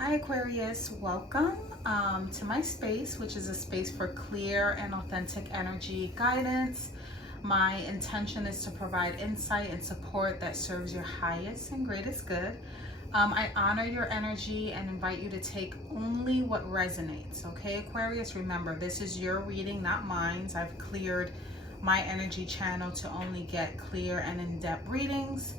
Hi Aquarius, welcome to my space, which is a space for clear and authentic energy guidance. My intention is to provide insight and support that serves your highest and greatest good. I honor your energy and invite you to take only what resonates, okay Aquarius? Remember, this is your reading, not mine. I've cleared my energy channel to only get clear and in-depth readings.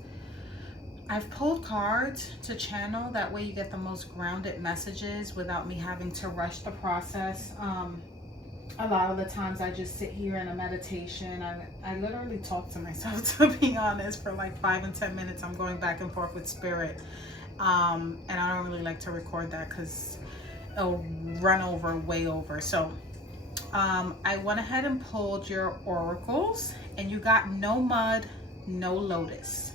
I've pulled cards to channel, that way you get the most grounded messages without me having to rush the process. A lot of the times I just sit here in a meditation. I literally talk to myself, to be honest, for like 5 and 10 minutes. I'm going back and forth with spirit. And I don't really like to record that because it'll run over, way over. So I went ahead and pulled your oracles, and you got no mud, no lotus.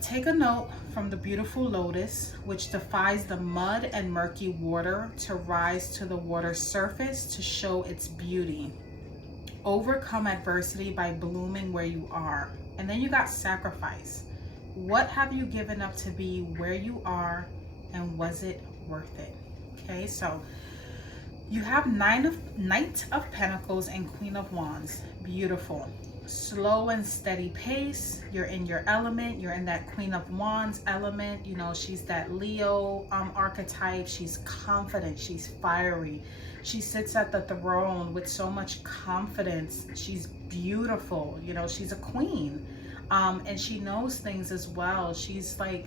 Take a note from the beautiful lotus, which defies the mud and murky water to rise to the water's surface to show its beauty. Overcome adversity by blooming where you are. And then you got sacrifice. What have you given up to be where you are, and was it worth it? Okay, so you have Knight of Pentacles and Queen of Wands. Beautiful. Slow and steady pace. You're in your element. You're in that Queen of Wands element. You know, she's that Leo archetype. She's confident. She's fiery. She sits at the throne with so much confidence. She's beautiful. You know, she's a queen. And she knows things as well. She's like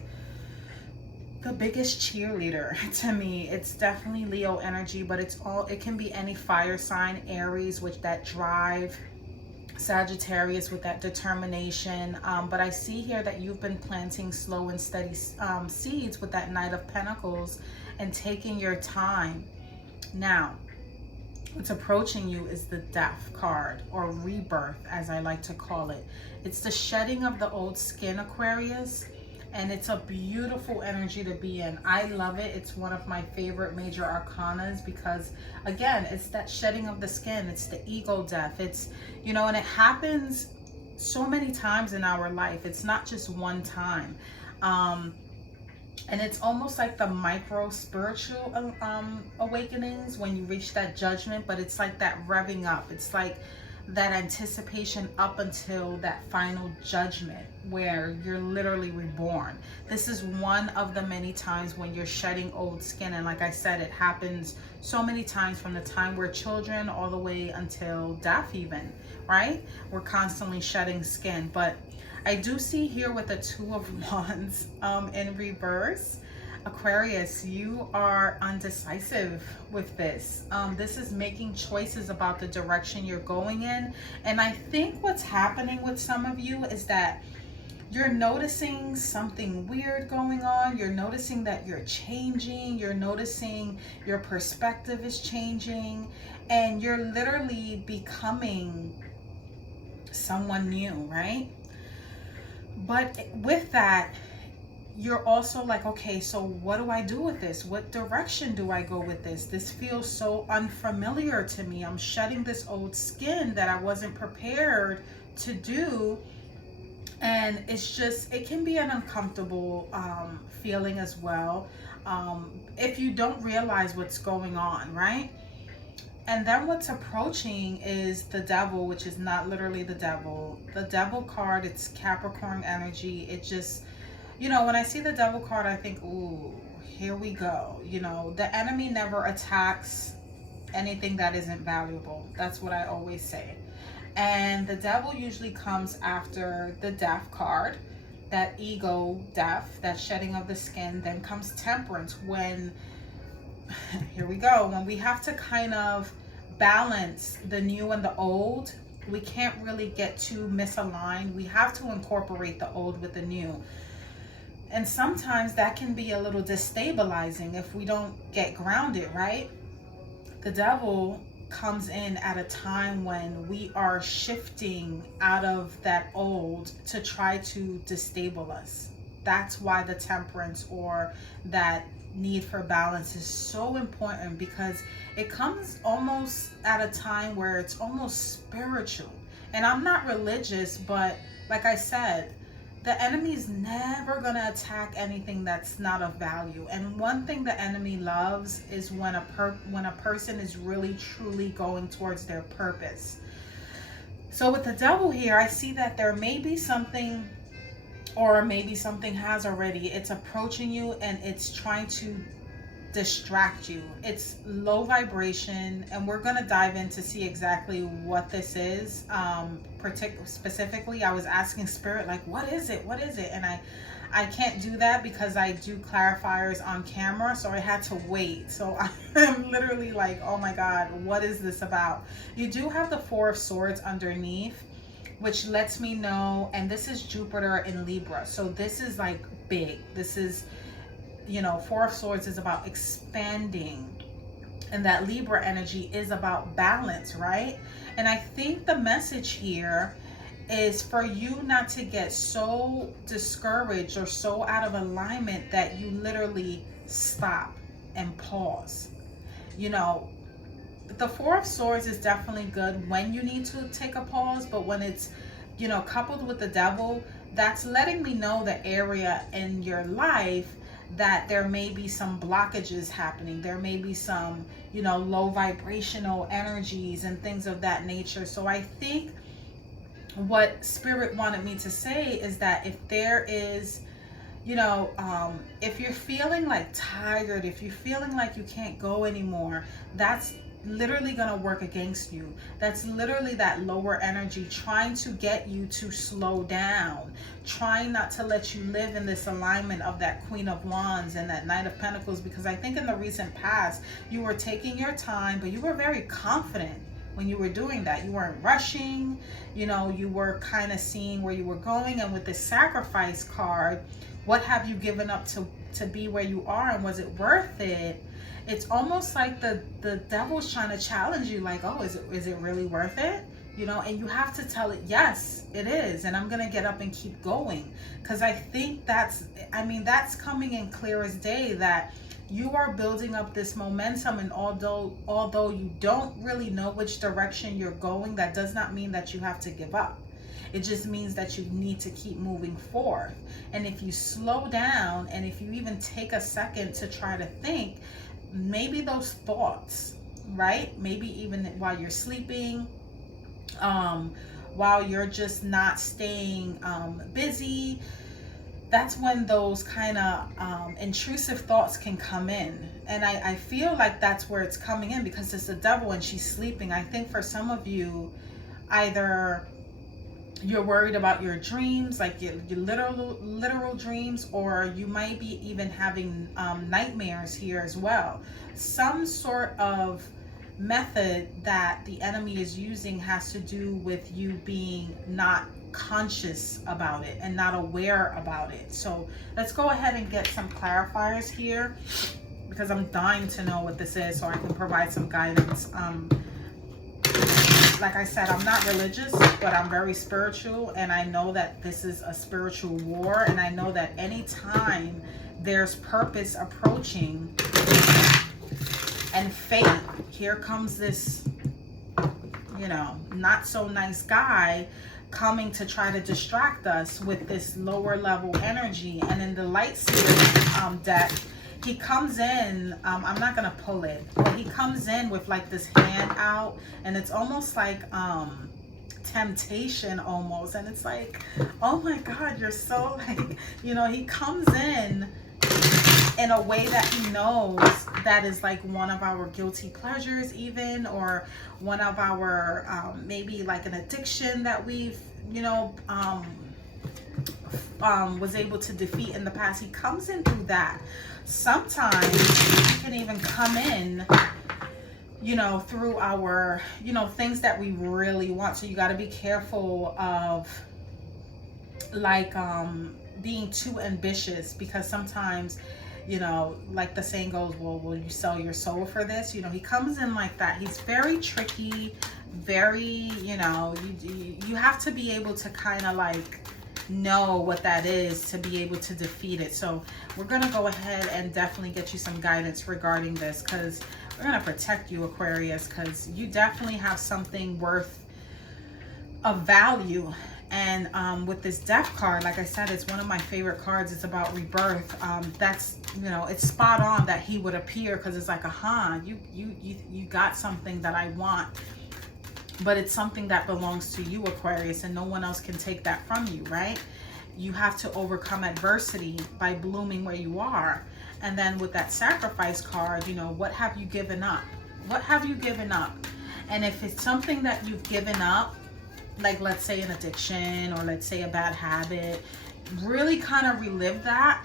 the biggest cheerleader to me. It's definitely Leo energy, but it can be any fire sign. Aries with that drive, Sagittarius with that determination. But I see here that you've been planting slow and steady seeds with that Knight of Pentacles and taking your time. Now, what's approaching you is the Death card, or rebirth as I like to call it. It's the shedding of the old skin, Aquarius. And it's a beautiful energy to be in. I love it. It's one of my favorite major arcanas because, again, it's that shedding of the skin. It's the ego death. It's, you know, and it happens so many times in our life. It's not just one time. And it's almost like the micro spiritual awakenings when you reach that judgment, but it's like that revving up. It's like that anticipation up until that final judgment where you're literally reborn. This is one of the many times when you're shedding old skin. And like I said, it happens so many times from the time we're children all the way until death even, right? We're constantly shedding skin. But I do see here with the Two of Wands in reverse, Aquarius, you are undecisive with this. This is making choices about the direction you're going in. And I think what's happening with some of you is that you're noticing something weird going on. You're noticing that you're changing. You're noticing your perspective is changing. And you're literally becoming someone new, right? But with that, you're also like, okay, so what do I do with this? What direction do I go with this? This feels so unfamiliar to me. I'm shedding this old skin that I wasn't prepared to do. And it's just, it can be an uncomfortable feeling as well if you don't realize what's going on, right? And then what's approaching is the Devil, which is not literally the devil. The Devil card, it's Capricorn energy. It just, you know, when I see the Devil card, I think, ooh, here we go. You know, the enemy never attacks anything that isn't valuable. That's what I always say. And the Devil usually comes after the Death card, that ego death, that shedding of the skin. Then comes Temperance, when, here we go, when we have to kind of balance the new and the old. We can't really get too misaligned. We have to incorporate the old with the new. And sometimes that can be a little destabilizing if we don't get grounded, right? The Devil comes in at a time when we are shifting out of that old to try to destabilize us. That's why the Temperance, or that need for balance, is so important, because it comes almost at a time where it's almost spiritual. And I'm not religious, but like I said, the enemy is never going to attack anything that's not of value. And one thing the enemy loves is when a person is really truly going towards their purpose. So with the devil here, I see that there may be something, or maybe something has already, it's approaching you and it's trying to distract you. It's low vibration, and we're going to dive in to see exactly what this is. Specifically, I was asking spirit, like, what is it, and I can't do that because I do clarifiers on camera, so I had to wait. So I'm literally like, oh my god, what is this about? You do have the Four of Swords underneath, which lets me know, and this is Jupiter in Libra, so this is like big. This is, you know, Four of Swords is about expanding, and that Libra energy is about balance, right? And I think the message here is for you not to get so discouraged or so out of alignment that you literally stop and pause. You know, the Four of Swords is definitely good when you need to take a pause, but when it's, you know, coupled with the devil, that's letting me know the area in your life that there may be some blockages happening. There may be some, you know, low vibrational energies and things of that nature. So I think what Spirit wanted me to say is that if there is, you know, if you're feeling like tired, if you're feeling like you can't go anymore, that's literally going to work against you. That's literally that lower energy trying to get you to slow down, trying not to let you live in this alignment of that Queen of Wands and that Knight of Pentacles, because I think in the recent past you were taking your time, but you were very confident when you were doing that. You weren't rushing, you know, you were kind of seeing where you were going. And with the Sacrifice card, what have you given up to be where you are, and was it worth it? It's almost like the devil's trying to challenge you, like, oh, is it really worth it? You know, and you have to tell it, yes, it is, and I'm gonna get up and keep going. Because I think that's coming in clear as day, that you are building up this momentum, and although you don't really know which direction you're going, that does not mean that you have to give up. It just means that you need to keep moving forth. And if you slow down, and if you even take a second to try to think, maybe those thoughts, right? Maybe even while you're sleeping, while you're just not staying busy, that's when those kind of intrusive thoughts can come in. And I feel like that's where it's coming in, because it's the devil and she's sleeping. I think for some of you, either you're worried about your dreams, like your literal dreams, or you might be even having nightmares here as well. Some sort of method that the enemy is using has to do with you being not conscious about it and not aware about it. So let's go ahead and get some clarifiers here, because I'm dying to know what this is so I can provide some guidance. Like I said, I'm not religious, but I'm very spiritual, and I know that this is a spiritual war, and I know that anytime there's purpose approaching and fate, here comes this, you know, not so nice guy coming to try to distract us with this lower level energy. And in the Light Seer deck, he comes in, I'm not gonna pull it, but he comes in with like this hand out, and it's almost like temptation almost. And it's like, oh my God, you're so like, you know, he comes in a way that he knows that is like one of our guilty pleasures even, or one of our maybe like an addiction that we've, you know, was able to defeat in the past. He comes in through that. Sometimes he can even come in, you know, through our, you know, things that we really want. So you got to be careful of like being too ambitious, because sometimes, you know, like the saying goes, well, will you sell your soul for this? You know, he comes in like that. He's very tricky, very, you know, you have to be able to kind of like know what that is to be able to defeat it. So we're going to go ahead and definitely get you some guidance regarding this, because we're going to protect you, Aquarius, because you definitely have something worth of value And with this death card, like I said, it's one of my favorite cards. It's about rebirth. That's, you know, it's spot on that he would appear, because it's like, you got something that I want, but it's something that belongs to you, Aquarius, and no one else can take that from you, right? You have to overcome adversity by blooming where you are. And then with that sacrifice card, you know, what have you given up? What have you given up? And if it's something that you've given up, like let's say an addiction, or let's say a bad habit, really kind of relive that.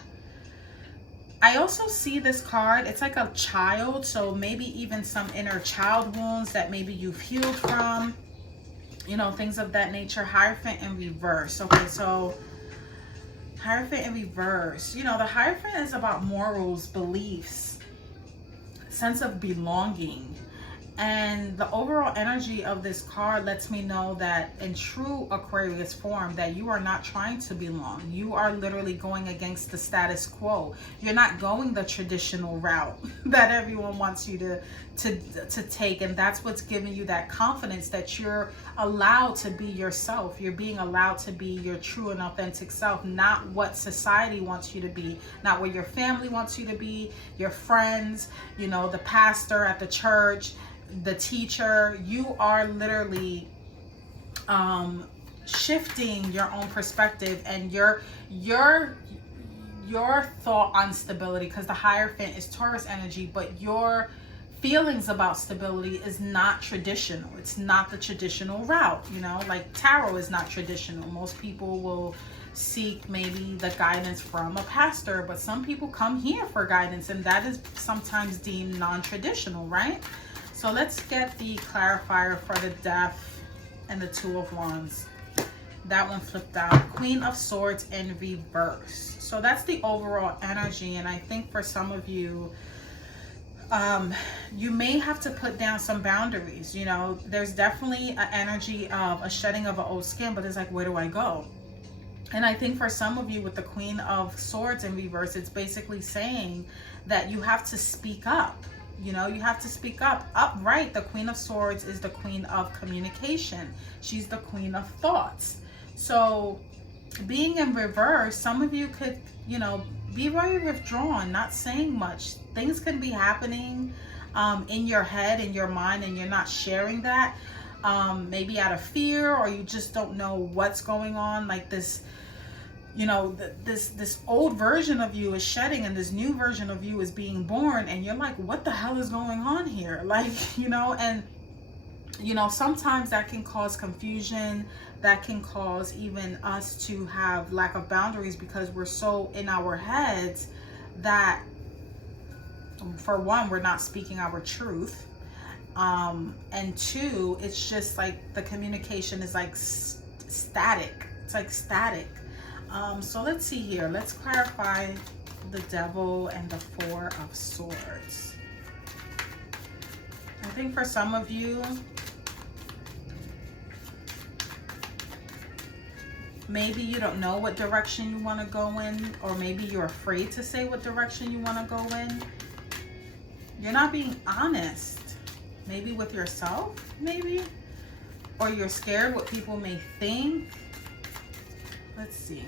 I also see this card, it's like a child, so maybe even some inner child wounds that maybe you've healed from, you know, things of that nature. Hierophant in reverse. Okay, so Hierophant in reverse, you know, the Hierophant is about morals, beliefs, sense of belonging. And the overall energy of this card lets me know that in true Aquarius form, that you are not trying to belong. You are literally going against the status quo. You're not going the traditional route that everyone wants you to take. And that's what's giving you that confidence that you're allowed to be yourself. You're being allowed to be your true and authentic self, not what society wants you to be, not what your family wants you to be, your friends, you know, the pastor at the church, the teacher. You are literally shifting your own perspective and your thought on stability, because the Hierophant is Taurus energy, but your feelings about stability is not traditional. It's not the traditional route, you know, like tarot is not traditional. Most people will seek maybe the guidance from a pastor, but some people come here for guidance, and that is sometimes deemed non-traditional, right? So let's get the clarifier for the Death and the Two of Wands. That one flipped out. Queen of Swords in reverse. So that's the overall energy. And I think for some of you, you may have to put down some boundaries. You know, there's definitely an energy of a shedding of an old skin, but it's like, where do I go? And I think for some of you with the Queen of Swords in reverse, it's basically saying that you have to speak up. You know, you have to speak up. Upright, the Queen of Swords is the queen of communication. She's the queen of thoughts. So being in reverse, some of you could, you know, be very withdrawn, not saying much. Things can be happening in your head, in your mind, and you're not sharing that. Maybe out of fear, or you just don't know what's going on. Like this, you know, this old version of you is shedding and this new version of you is being born, and you're like, what the hell is going on here? Like, you know, and you know, sometimes that can cause confusion, that can cause even us to have lack of boundaries, because we're so in our heads that, for one, we're not speaking our truth, and two, it's just like the communication is like static. It's like static. So let's see here. Let's clarify the Devil and the Four of Swords. I think for some of you, maybe you don't know what direction you want to go in, or maybe you're afraid to say what direction you want to go in. You're not being honest, maybe with yourself, maybe, or you're scared what people may think. Let's see.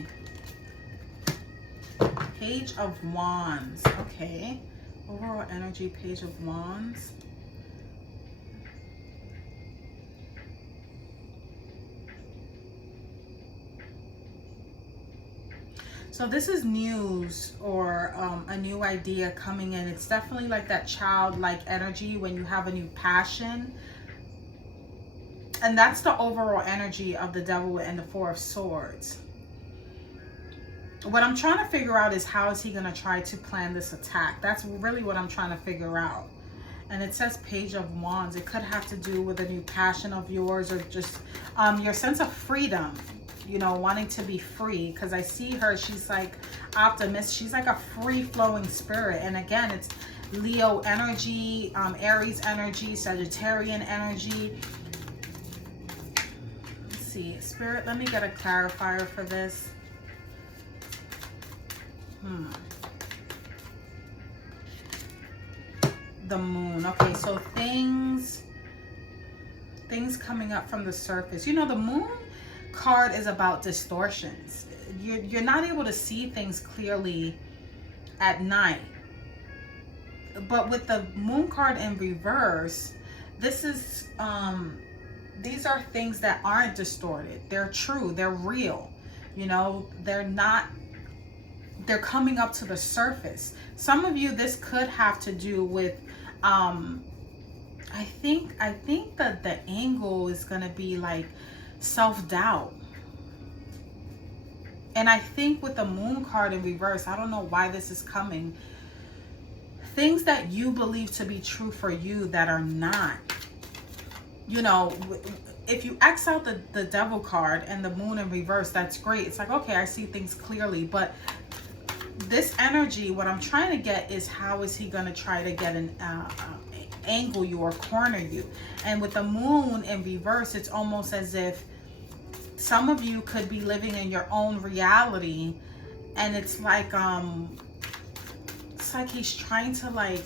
Page of Wands. Okay. Overall energy, Page of Wands. So this is news, or a new idea coming in. It's definitely like that childlike energy when you have a new passion. And that's the overall energy of the Devil and the Four of Swords. What I'm trying to figure out is, how is he going to try to plan this attack? That's really what I'm trying to figure out. And it says Page of Wands. It could have to do with a new passion of yours, or just your sense of freedom, you know, wanting to be free. Because I see her, she's like optimist. She's like a free-flowing spirit. And again, it's Leo energy, Aries energy, Sagittarian energy. Let's see. Spirit, let me get a clarifier for this. The Moon. Okay, so things coming up from the surface. You know, the Moon card is about distortions. You're not able to see things clearly at night. But with the moon card in reverse, this is these are things that aren't distorted. They're true, they're real. You know, they're coming up to the surface. Some of you, this could have to do with I think that the angle is going to be like self-doubt. And I think with the moon card in reverse, I don't know why this is coming. Things that you believe to be true for you that are not. You know, if you X out the devil card and the moon in reverse, that's great. It's like, okay, I see things clearly. But this energy, what I'm trying to get is, how is he going to try to get an angle you or corner you? And with the moon in reverse, it's almost as if some of you could be living in your own reality, and it's like he's trying to, like,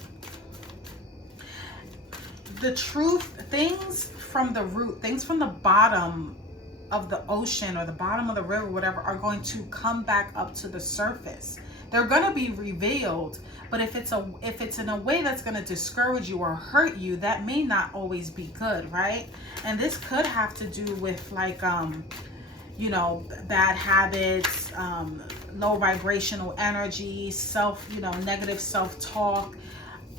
the truth, things from the root, things from the bottom of the ocean or the bottom of the river, whatever, are going to come back up to the surface. They're going to be revealed, but if it's in a way that's going to discourage you or hurt you, that may not always be good, right? And this could have to do with, like, you know, bad habits, low vibrational energy, negative self-talk,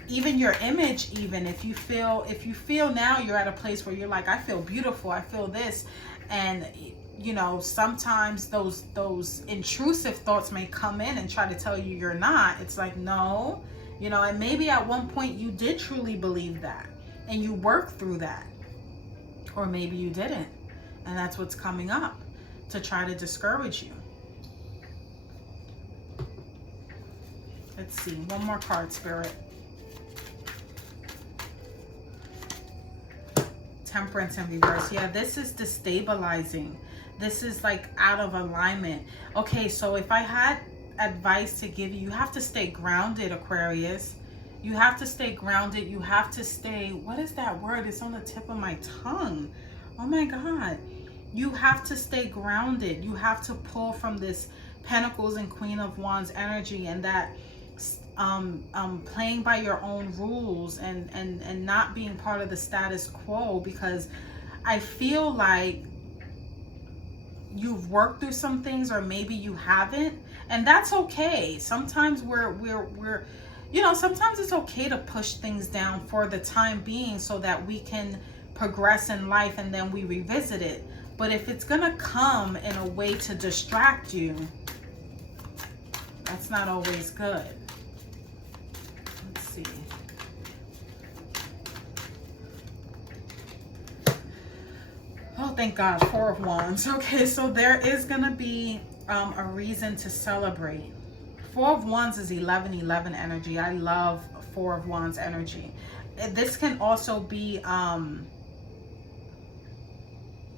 even your image. Even if you feel now you're at a place where you're like, I feel beautiful, I feel this, and you know, sometimes those intrusive thoughts may come in and try to tell you you're not. It's like, no, you know, and maybe at one point you did truly believe that and you worked through that, or maybe you didn't, and that's what's coming up to try to discourage you. Let's see, one more card, Spirit. Temperance in reverse. Yeah, this is destabilizing. This is like out of alignment. Okay, so if I had advice to give you, you have to stay grounded, Aquarius. You have to stay grounded. You have to stay, what is that word? It's on the tip of my tongue. Oh my God. You have to stay grounded. You have to pull from this Pentacles and Queen of Wands energy, and that playing by your own rules and not being part of the status quo, because I feel like you've worked through some things, or maybe you haven't, and that's okay. Sometimes we're you know, sometimes it's okay to push things down for the time being so that we can progress in life, and then we revisit it. But if it's gonna come in a way to distract you, that's not always good. Let's see. Oh, thank God, Four of Wands. Okay, so there is gonna be a reason to celebrate. Four of Wands is 11-11 energy. I love Four of Wands energy. This can also be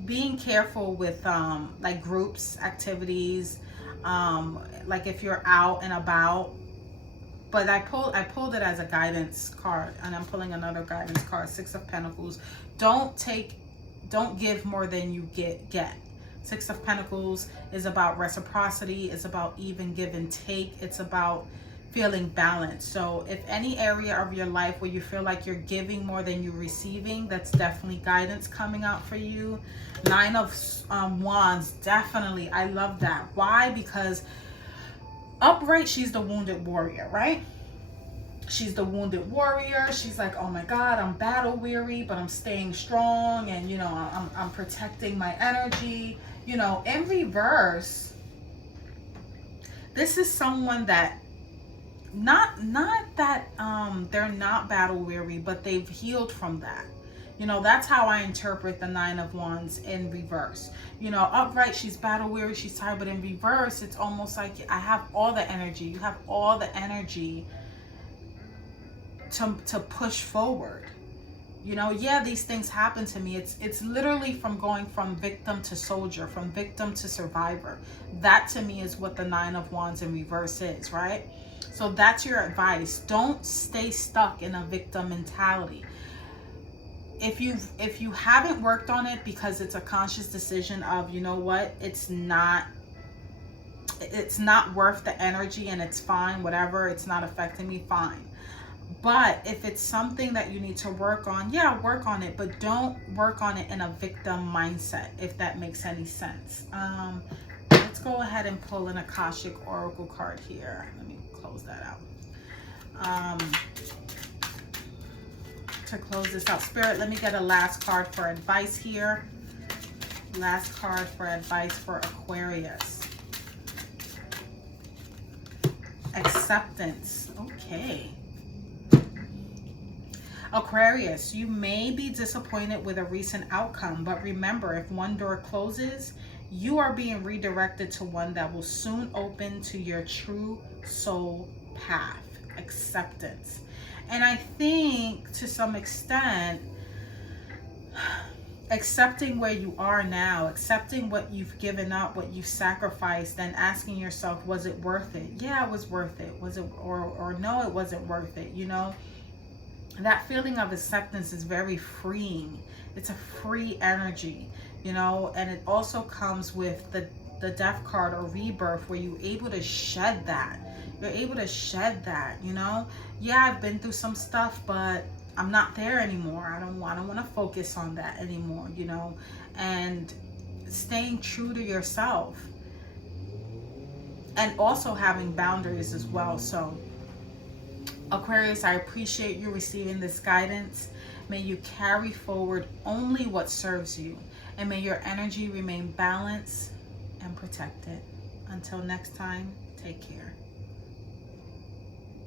being careful with like groups, activities, like if you're out and about. But I pulled it as a guidance card, and I'm pulling another guidance card, Six of Pentacles. Don't give more than you get. Six of Pentacles is about reciprocity. It's about even give and take. It's about feeling balanced. So if any area of your life where you feel like you're giving more than you're receiving, that's definitely guidance coming out for you. Nine of Wands, definitely. I love that. Why? Because upright, she's the wounded warrior, right? She's the wounded warrior. She's like, oh my God, I'm battle weary, but I'm staying strong, and you know, I'm protecting my energy. You know, in reverse, this is someone that not that they're not battle weary, but they've healed from that. You know, that's how I interpret the Nine of Wands in reverse. You know, upright, she's battle weary, she's tired, but in reverse, it's almost like I have all the energy. You have all the energy to push forward. You know, yeah, these things happen to me. It's literally from going from victim to soldier, from victim to survivor. That to me is what the Nine of Wands in reverse is, right? So that's your advice. Don't stay stuck in a victim mentality. if you haven't worked on it because it's a conscious decision of, you know what, it's not worth the energy and it's fine, whatever, it's not affecting me, fine. But if it's something that you need to work on, yeah, work on it, but don't work on it in a victim mindset, if that makes any sense. Let's go ahead and pull an Akashic Oracle card here. Let me close that out. To close this out, Spirit, let me get a last card for advice here. Last card for advice for Aquarius. Acceptance. Okay. Aquarius, you may be disappointed with a recent outcome, but remember, if one door closes, you are being redirected to one that will soon open to your true soul path. Acceptance. And I think to some extent, accepting where you are now, accepting what you've given up, what you've sacrificed, then asking yourself, was it worth it? Yeah, it was worth it. Was it, or no, it wasn't worth it, you know? That feeling of acceptance is very freeing. It's a free energy, you know, and it also comes with the death card or rebirth, where you're able to shed that. You're able to shed that, you know. Yeah, I've been through some stuff, but I'm not there anymore. I don't want to focus on that anymore, you know, and staying true to yourself, and also having boundaries as well. So Aquarius, I appreciate you receiving this guidance. May you carry forward only what serves you, and may your energy remain balanced and protected. Until next time, take care.